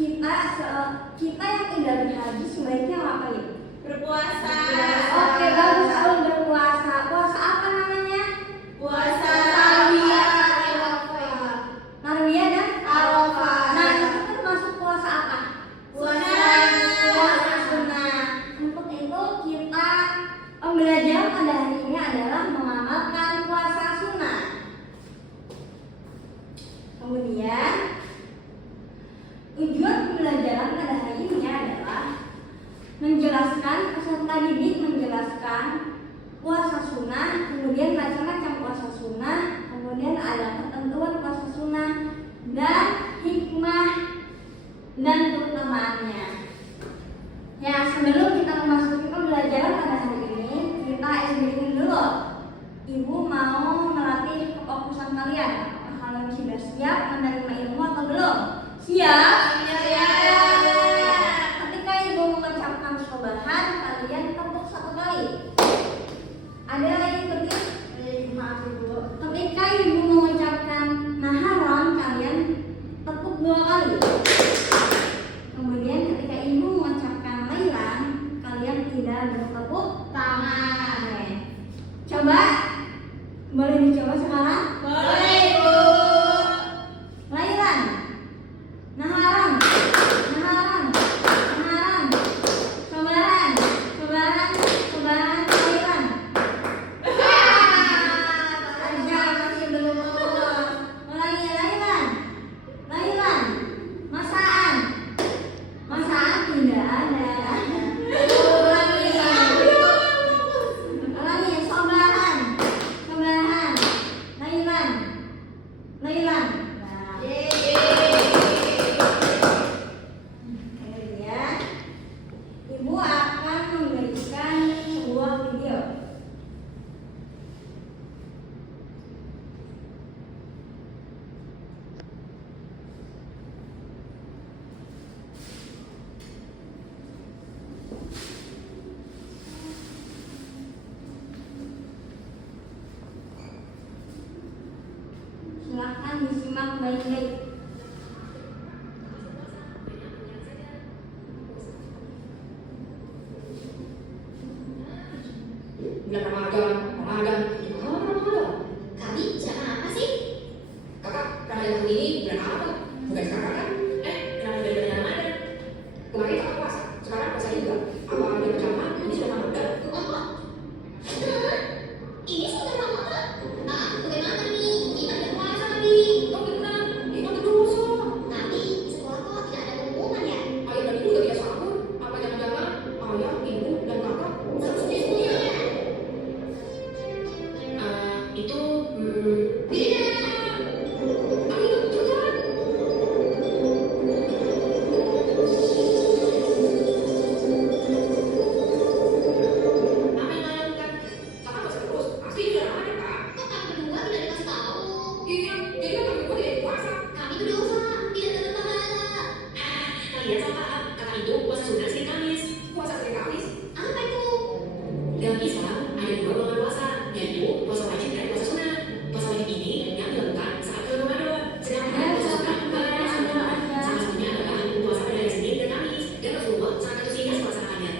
kita yang tidak berhaji sebaiknya ngapain? Berpuasa. Oke, bagus. Aku berpuasa. Puasa apa namanya? Puasa Tarwiyah dan Arafah. Nah, itu termasuk puasa apa? Puasa sunnah. Untuk itu kita pembelajaran pada hari ini adalah mengamalkan puasa sunnah. Kemudian tujuan pembelajaran pada hari ini adalah menjelaskan, peserta didik menjelaskan puasa sunnah, kemudian macam-macam puasa sunnah, kemudian ada ketentuan puasa sunnah dan hikmah dan keutamaannya. Ya, sebelum kita memasuki pembelajaran pada hari ini, kita explain dulu. Ibu mau melatih kefokusan kalian. Apakah kalian sudah siap menerima ilmu atau belum? Siap? Ketika ibu mengucapkan sobahan, kalian tepuk 1 kali. Ada yang ikuti? Maaf ibu. Ketika ibu mengucapkan naharon, kalian tepuk 2 kali. Kemudian ketika ibu mengucapkan lailan, kalian tidak bertepuk tangan. Coba, boleh dicoba sekarang? Boleh, Ibu. Lailan, naharon, naharon, naharon, sobahan, sobahan, sobahan, lailan. Aja masih belum lulus. Ulangi, lailan, lailan, masaan, masaan tidak ada. Ulangi, ulangi, sobahan, sobahan, lailan, lailan. Nah, kemudian ibu akan memberikan sebuah video. Silahkan disimak baik-baik. Bulan Ramadan, Ramadan. Kami siapa apa sih? Kakak, Ramadan tahun ini bulan apa? Bukan sekarang kan? Kenapa dari bulan Ramadan? Kemarin kakak puasa, sekarang puasa juga. Apa ada perjalanan? Ini sudah Ramadan. Oh, ini sudah Ramadan. Bagaimana nih? Kita tidak puasa nih. Oh benar, itu ada dosa. Tapi di sekolah kok tidak ada pengumuman ya? Ayah dan ibu udah tidak sahur. Apa jangan-jangan ayah, ibu, dan kakak Seperti semuanya ya? itu Tidak. ayo cepat. Apa yang lakukan? Kakak puasa terus, pasti sudah Ramadan kak. Kok kami berdua tidak dikasih tahu? Iya, jadi kan kami boleh puasa. Kami berdosa, tidak dapat pahala. Kalian sama kakak itu puasa sunnah Senin Kamis. Puasa Senin Kamis. Apa itu? Dalam Islam ada 2 golongan puasa, yaitu puasa wajib dan puasa sunnah. Puasa wajib ini yang dilakukan saat bulan Ramadan, sedangkan puasa sunnah bukan puasa sunnah. Salah satunya adalah puasa pada hari Senin dan Kamis, dan Rasulullah sangat antusias melaksanakannya.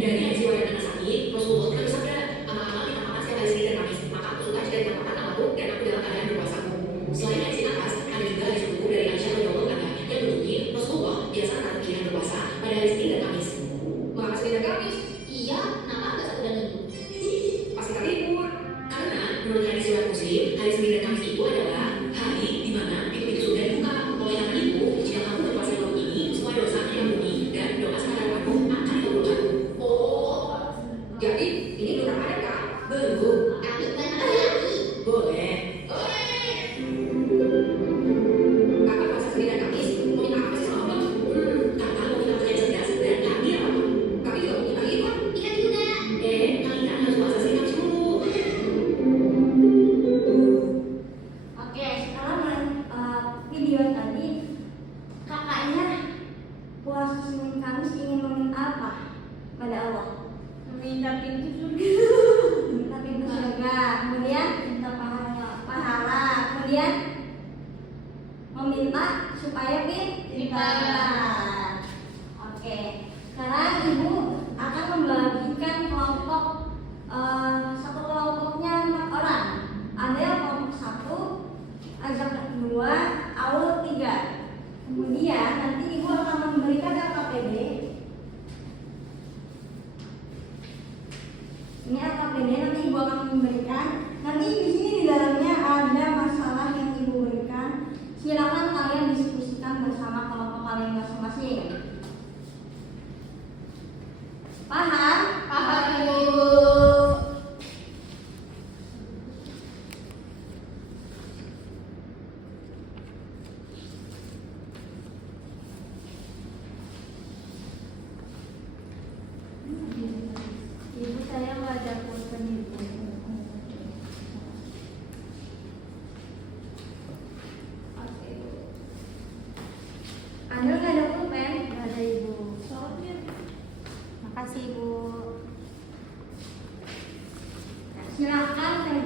Dari hadis riwayat An-Nasa'i, Rasulullah pernah bersabda, amal-amal ditambahkan setiap hari Senin dan Kamis, maka aku suka jika ditambahkan amalku dan aku dalam keadaan berpuasa. Selain hadis di atas, ada juga hadis buku dari Aisyah radhiyallahu anha yang berbunyi Rasulullah biasa menunaikan berpuasa pada hari Senin dan Kamis. Mengapa Senin dan Kamis? Iya, kenapa enggak satu dan minggu? Pasti kali libur. Karena menurut hadis riwayat Muslim, hari Senin dan Kamis itu adalah hari di mana pintu-pintu surga dibuka. Oleh karena itu, jika kamu berpuasa di waktu ini, semua dosa akan diampuni dan doa sekarang kamu akan dikabulkan. Oh, Jadi ini belum Ramadan kak? Belum. kami bukan laki-laki. Boleh. Kakak puasa Senin dan Kamis mau minta apa sih sama Allah? Kakak mau minta pertanyaan cerdas dan kami apa? Kami juga mau minta itu. Ikan juga. Kalian harus puasa Senin Kamis dulu. Oke, sekarang video tadi kakaknya puasa Senin Kamis ingin meminta apa pada Allah? Meminta pintu surga. Minta pintu surga, kemudian minta pahala, kemudian meminta supaya pintar.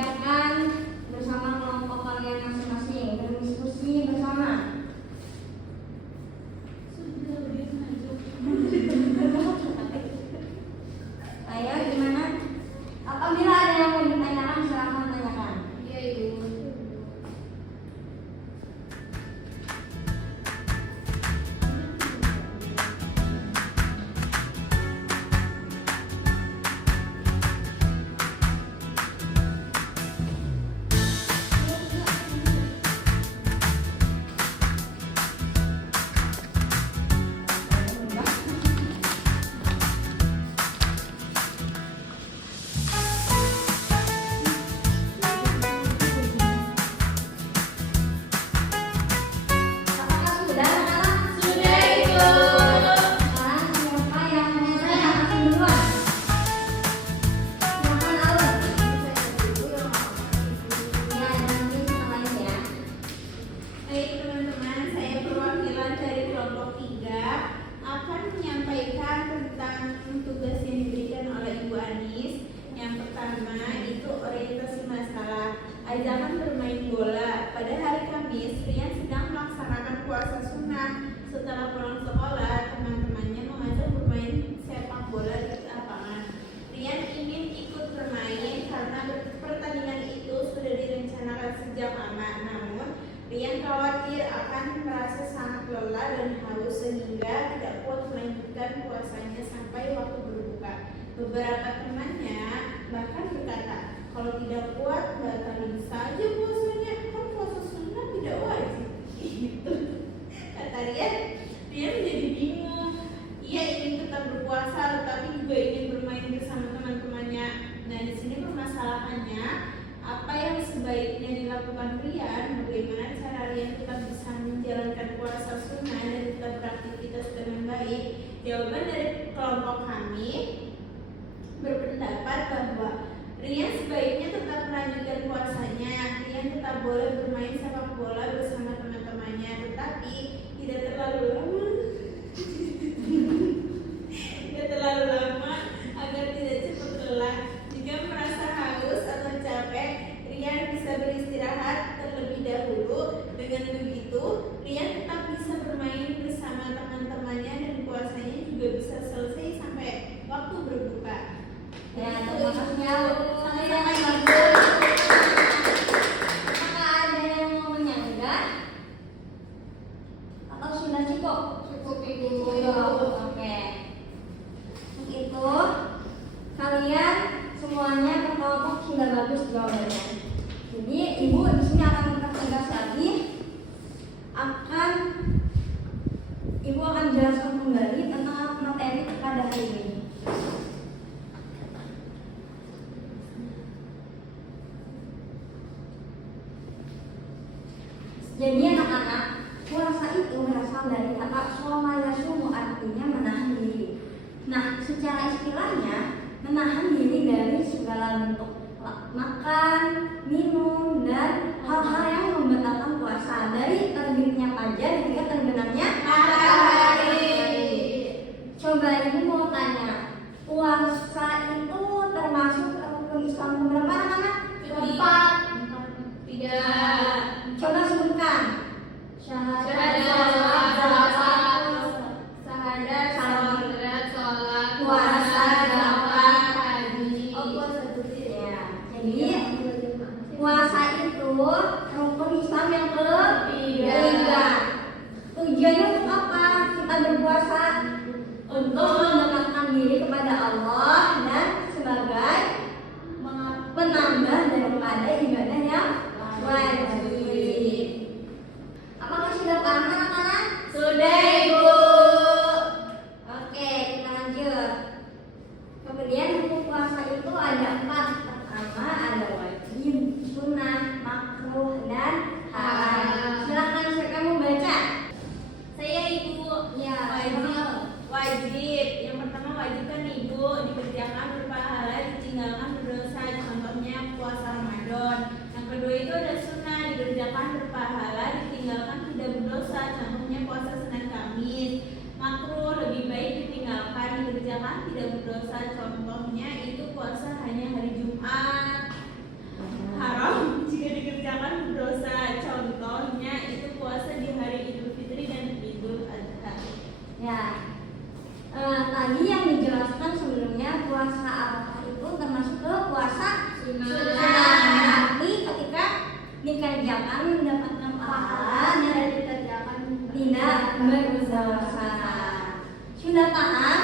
mengerjakan bersama kelompok kalian masing-masing, berdiskusi bersama. Ayo gimana? Apabila ada yang mau ditanyakan silahkan tanyakan. Iya Ibu. Apakah sudah anak-anak? Sudah Ibu. Sekarang siapa yang mau tanyakan duluan? Silahkan Aun. Ya, nanti setelah ini ya. Baik teman-teman, saya perwakilan dari kelompok 3 akan menyampaikan tentang tugas yang diberikan oleh Ibu Anis. Yang pertama itu orientasi masalah ajakan bermain bola. Pada hari Kamis, Rian sedang melaksanakan puasa sunnah. Setelah pulang sekolah, teman-temannya mengajak bermain sepak bola di lapangan. Rian ingin ikut bermain karena pertandingan itu sudah direncanakan sejak lama. Namun, Rian khawatir akan merasa sangat lelah dan haus sehingga tidak kuat melanjutkan puasanya sampai waktu berbuka. Beberapa temannya bahkan berkata, kalau tidak kuat batalin saja puasanya, kan puasa sunnah tidak wajib. Gitu. Kata Rian menjadi bingung. Ia ingin tetap berpuasa tetapi juga ingin bermain bersama teman-temannya. Nah, di sini permasalahannya apa yang sebaiknya dilakukan Rian? Bagaimana cara Rian tetap bisa menjalankan puasa sunnah dan tetap beraktivitas dengan baik? Jawaban dari kelompok kami berpendapat bahwa Rian sebaiknya tetap melanjutkan puasanya. Rian tetap boleh bermain sepak bola bersama teman-temannya, tetapi tidak terlalu lama. Tidak terlalu lama agar tidak cepat lelah. Jika merasa haus atau capek, Rian bisa beristirahat terlebih dahulu. Dengan begitu, Rian tetap bisa bermain bersama teman-temannya dan puasanya juga bisa selesai sampai waktu berbuka. Ya, terima kasih ya. Sangat-sangat bagus. Apakah ada yang mau menyanggah? Atau sudah cukup? Cukup Ibu. Oke. Untuk itu, kalian semuanya berkelompok sudah bagus jawabannya. Jadi, Ibu di sini akan mempertegas lagi. Ibu akan jelaskan kembali tentang materi pada hari ini. Jadi anak-anak, puasa itu berasal dari kata shoma yasumu, artinya menahan diri. Nah, secara istilahnya menahan diri dari segala bentuk makan, minum, dan hal-hal yang membatalkan puasa, dari terbitnya fajar hingga terbenamnya matahari. Coba Ibu mau tanya, puasa itu termasuk rukun Islam keberapa anak-anak? Keempat. Tiga. Coba sebutkan. Syahadat, sholat, puasa, zakat, haji. puasa ya. Jadi puasa itu rukun Islam yang ketiga. Tujuannya untuk apa? Kita berpuasa untuk mendekatkan diri kepada Allah dan sebagai penambah daripada ibadah yang wajib. Apakah sudah paham anak-anak? Sudah Ibu. Oke, kita lanjut. Kemudian hukum puasa itu ada 4. Pertama ada wajib, sunnah, makruh, dan haram. Silakan siapa yang mau baca? Saya Ibu. Ya, Wajib. Yang pertama wajib kan Ibu dikerjakan berpahala, ditinggalkan berdosa. Contohnya puasa Ramadan. Yang kedua itu ada sunnah, dikerjakan berpahala, ditinggalkan tidak berdosa. Contohnya puasa Senin Kamis. Makruh, lebih baik ditinggalkan, dikerjakan tidak berdosa. Contohnya itu puasa hanya hari Jumat. Ya, tadi yang dijelaskan sebelumnya puasa Arafah itu termasuk ke puasa sunnah. Tapi ketika dikerjakan mendapatkan pahala dan dikerjakan tidak berdosa. Sudah paham?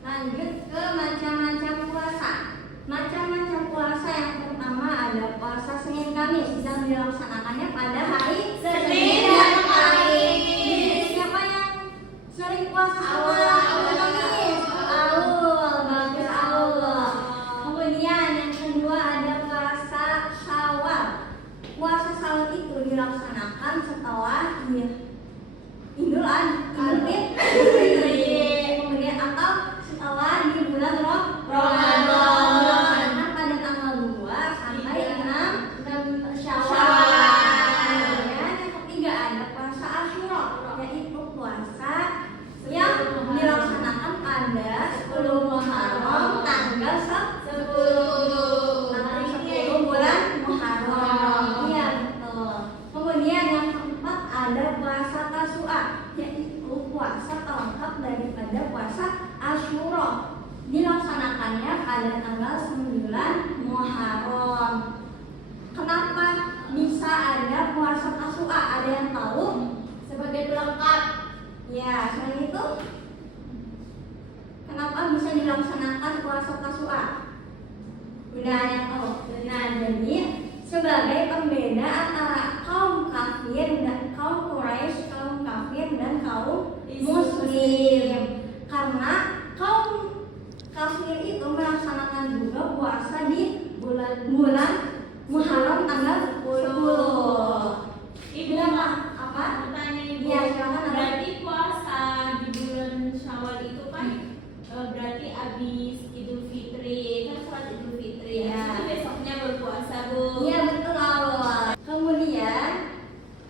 Lanjut ke macam-macam puasa. Macam-macam puasa yang pertama ada puasa Senin Kamis yang dilaksanakannya pada hari Senin dan Kamis. Siapa yang sering puasa Kamis? Bagus Allah. Kemudian yang kedua ada puasa Syawal. Puasa Syawal itu dilaksanakan setelah Idul Fitri. Kemudian atau setelah di bulan Ramadan pada tanggal 2 sampai 6 Syawal. Kemudian yang ketiga ada puasa Asyura, yaitu puasa yang dilaksanakan pada 10 Muharram tanggal 10 bulan Muharram. Iya betul. Kemudian yang keempat ada puasa Tasu'a, yaitu puasa pelengkap daripada puasa Asyura. Dilaksanakannya pada tanggal 9 Muharram. Kenapa bisa ada puasa Tasu'a? Ada yang tahu? Sebagai pelengkap. Ya, selain itu kenapa bisa dilaksanakan puasa Tasu'a? Udah ada yang tahu? Nah, jadi sebagai pembeda antara kaum kafir dan kaum Quraisy, kaum kafir dan kaum Muslim. Karena kaum kafir itu melaksanakan juga puasa di bulan Muharram tanggal 10. Ibu Apa? Bertanya Ibu. Iya, silakan. Berarti puasa di bulan Syawal itu kan berarti habis Idul Fitri, kan sholat Idul Fitri. Iya. Itu besoknya berpuasa, Bu. Iya betul Allah. Kemudian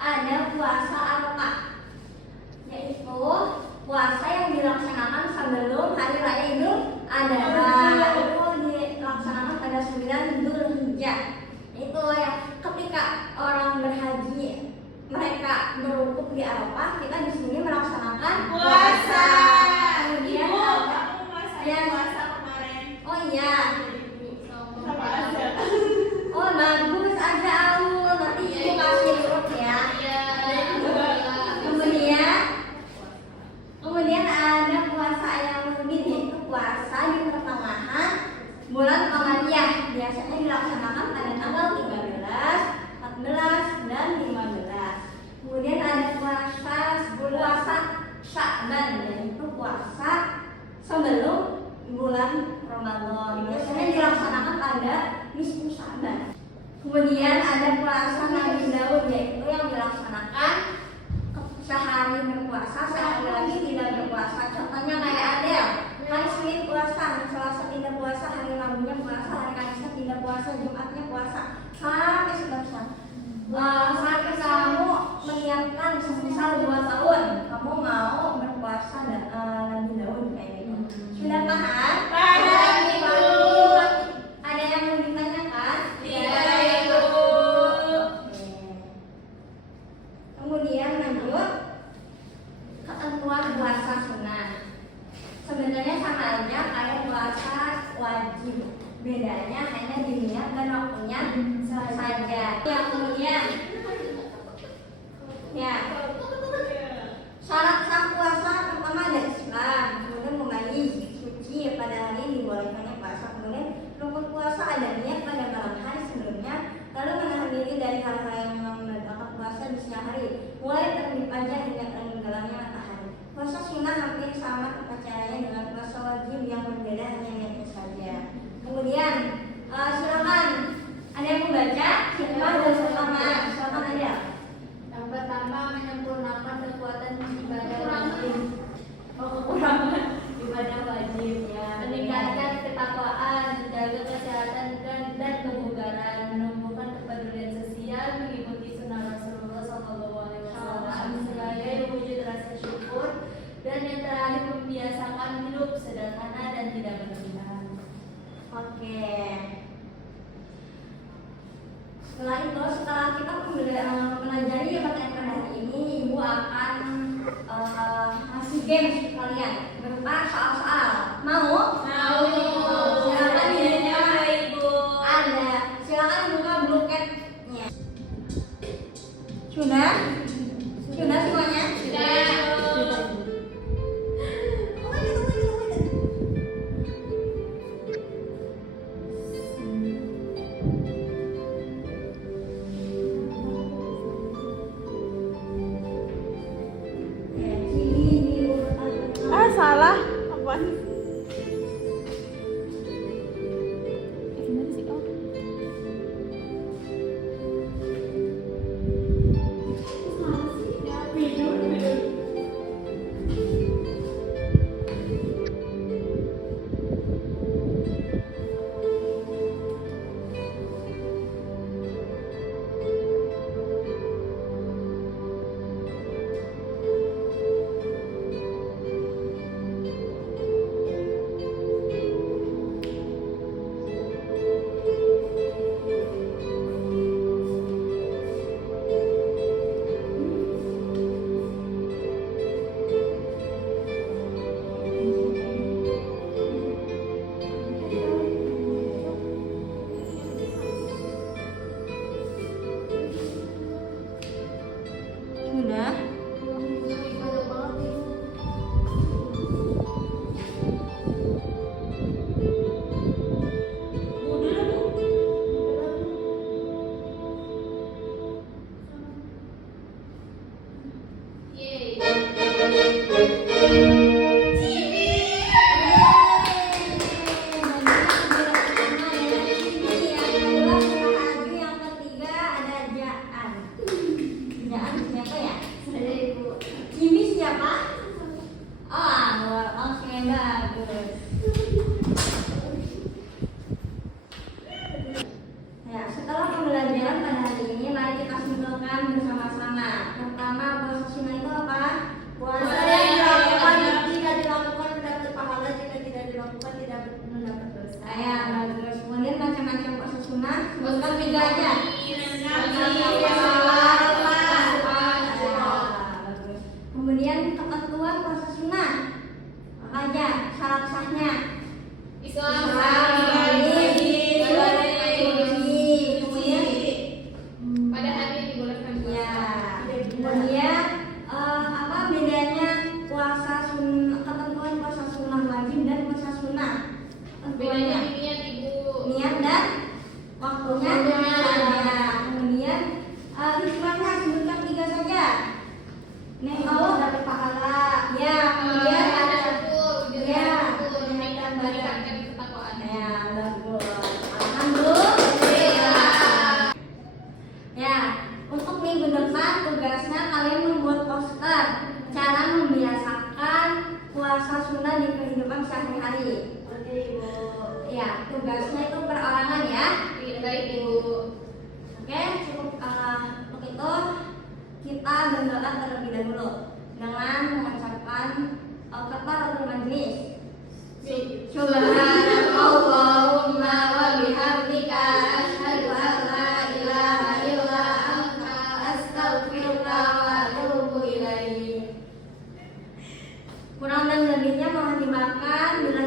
ada puasa Arafah, yaitu puasa yang dilaksanakan sebelum hari raya Idul Adha. Itu dilaksanakan pada 9 Dzulhijjah. Itu ya ketika orang berhaji mereka berwukuf di Arafah, kita di sini melaksanakan Puasa. Kemudian Ibu, kamu ngerasain Ya. puasa kemarin? oh iya. Sama aja. Oh bagus aja Aul, nanti ibu kasih urut ya. Kemudian ada puasa yang lebih, yaitu puasa di pertengahan bulan Qamariyah. Biasanya dilaksanakan pada tanggal 13, 14 dan 15. Kemudian ada puasa Sya'ban, yaitu puasa sebelum bulan Ramadan. Biasanya dilaksanakan pada nisfu Sya'ban. Kemudian ada puasa Nabi Daud, yaitu yang dilaksanakan sehari berpuasa, sehari lagi tidak berpuasa. Contohnya kayak Adel, hari Senin puasa, hari Selasa tidak puasa, hari Rabunya puasa, hari Kamisnya tidak puasa, Jumatnya puasa, sampai seterusnya. Sampai kamu menyiapkan semisal 2 tahun, kamu mau berpuasa Nabi Daud kayak gitu. Sudah paham? Paham, Ibu. Ada yang mau ditanyakan? Iya, Ibu. Oke. Kemudian lanjut ketentuan puasa sunnah. Sebenarnya sama aja kayak puasa wajib. Bedanya hanya diniat dan waktunya saja. Yang kemudian ya syarat sah puasa pertama ada Islam, kemudian memayis suci pada hari dibolehkannya puasa, kemudian rukun puasa ada niat pada malam hari sebelumnya, lalu menahan diri dari hal-hal yang membatalkan puasa di siang hari, mulai terbit fajar hingga tenggelamnya matahari. Puasa sunnah hampir sama upacaranya dengan puasa wajib, yang berbeda hanya niatnya saja. Kemudian silakan ada yang mau baca hikmah dan pertama, silakan ada. Yang pertama, menyempurnakan kekuatan ibadah wajib. Kekurangan ibadah wajib ya. Meningkatkan ketakwaan, menjaga kesehatan dan kebugaran, menumbuhkan kepedulian sosial, mengikuti sunnah Rasulullah SAW sebagai wujud rasa syukur, dan yang terakhir membiasakan hidup sederhana dan tidak berlebihan. Oke. Setelah kita mempelajari materi pada hari ini, ibu akan ngasih games ke kalian berupa soal-soal. Mau? Mau. Silakan Idenya ya. apa, Ibu? Ada. Silakan buka bloketnya. Sudah? Sudah semuanya? Sudah. Oh my God, oh my God, oh my God. Ya, sini diurutan. Salah. Apaan? Gimana sih? Oh. Sudah? Udah lah, Bu. Ya, setelah pembelajaran pada hari ini, mari kita simpulkan bersama-sama. Pertama, puasa sunnah itu apa? Puasa yang dilakukan tidak dilakukan mendapat pahala, jika tidak dilakukan tidak mendapat dosa. Ya, bagus. Kemudian macam-macam puasa sunnah, sebutkan 3 aja. Bagus. Kemudian ketentuan puasa sunnah, apa aja syarat sahnya? Pada hari ini dibolehkan Ya, kemudian apa bedanya puasa sunnah, ketentuan puasa sunnah wajib dan puasa sunnah? Bedanya Ketentuannya niat ibu. niat dan waktunya. Ya, kemudian hikmahnya sebutkan 3 saja. Nih Allah dapat pahala. Ya, kemudian ada ya, bagus. Alhamdulillah. Ya, untuk minggu depan tugasnya kalian membuat poster cara membiasakan puasa sunnah di kehidupan sehari-hari. Oke, Ibu. Ya, tugasnya itu perorangan ya. Baik, Ibu. Oke, cukup untuk itu kita berdoa terlebih dahulu dengan mengucapkan kafaratul majlis. Subhanallahumma wa bihamdika asyhadu an la ilaha illa anta astaghfiruka wa atubu ilaik. Kurang dan lebihnya mohon dimaafkan. Bila